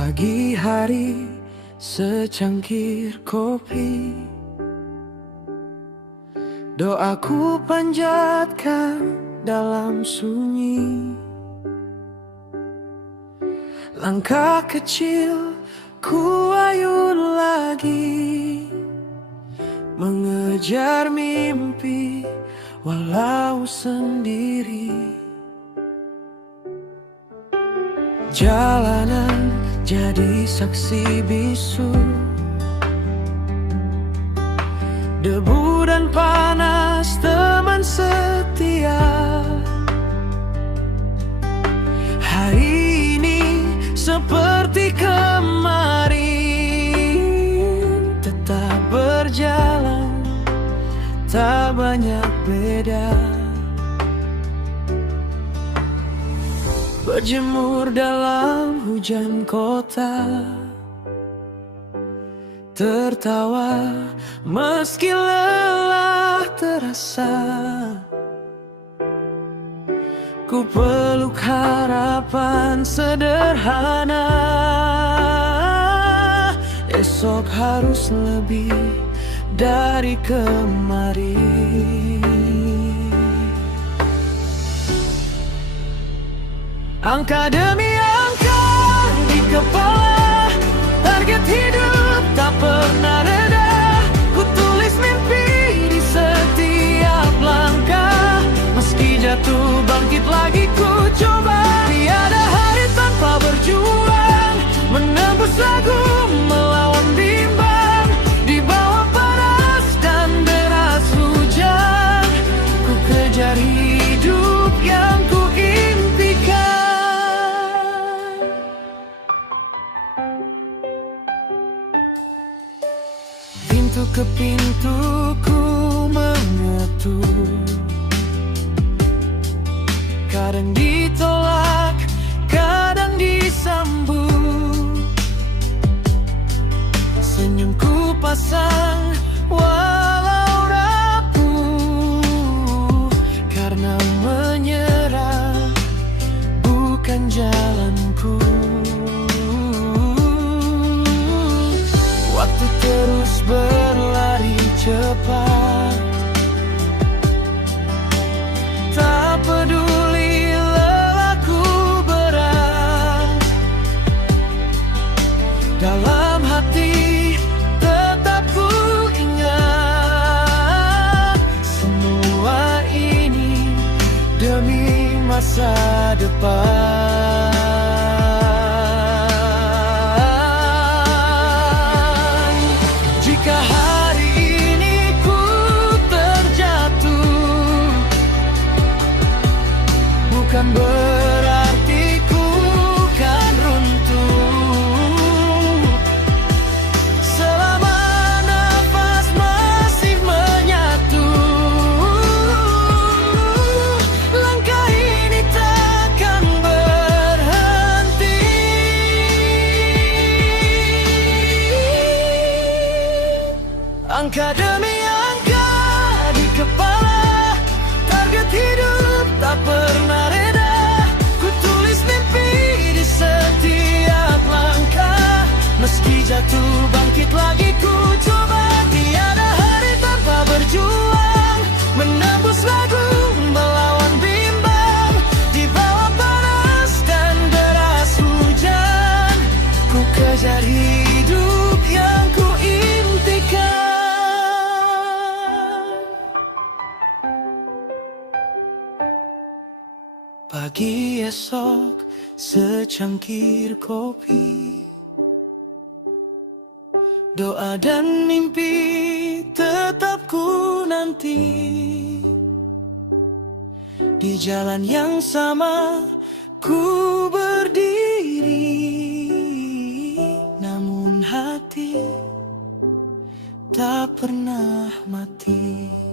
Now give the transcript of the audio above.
Pagi hari secangkir kopi, doaku panjatkan dalam sunyi. Langkah kecil ku ayun lagi, mengejar mimpi walau sendiri. Jalanan jadi saksi bisu, debu dan panas teman setia. Hari ini seperti kemarin, tetap berjalan, tak banyak beda. Berjemur dalam hujan kota, tertawa meski lelah terasa. Ku peluk harapan sederhana, esok harus lebih dari kemarin. Angka demi angka di kepala, target hidup tak pernah reda. Ku tulis mimpi di setiap langkah, meski jatuh bangkit lagi ku coba. Tiada hari tanpa berjuang, menembus lagu melawan bimbang. Di bawah panas dan deras hujan, ku kejar hidup yang ku impikan. Pintu ke pintu ku mengetuk, kadang ditolak, kadang disambut. Senyumku pasang walau rapuh, karena menyerah bukan jalanku. Waktu terus berlari cepat, tak peduli lelahku berat. Dalam hati tetap ku ingat, semua ini demi masa depan. Jika hari ini ku terjatuh, bukan berarti ku kan runtuh. Selama nafas masih menyatu, langkah ini takkan berhenti. Angka demi angka di kepala, target hidup tak pernah reda. Ku tulis mimpi di setiap langkah, meski jatuh bangkit lagi ku coba. Tiada hari tanpa berjuang, menembus lagu melawan bimbang. Di bawah panas dan deras hujan, ku kejar hidup yang ku impikan. Pagi esok secangkir kopi, doa dan mimpi tetap ku nanti. Di jalan yang sama ku berdiri, namun hati tak pernah mati.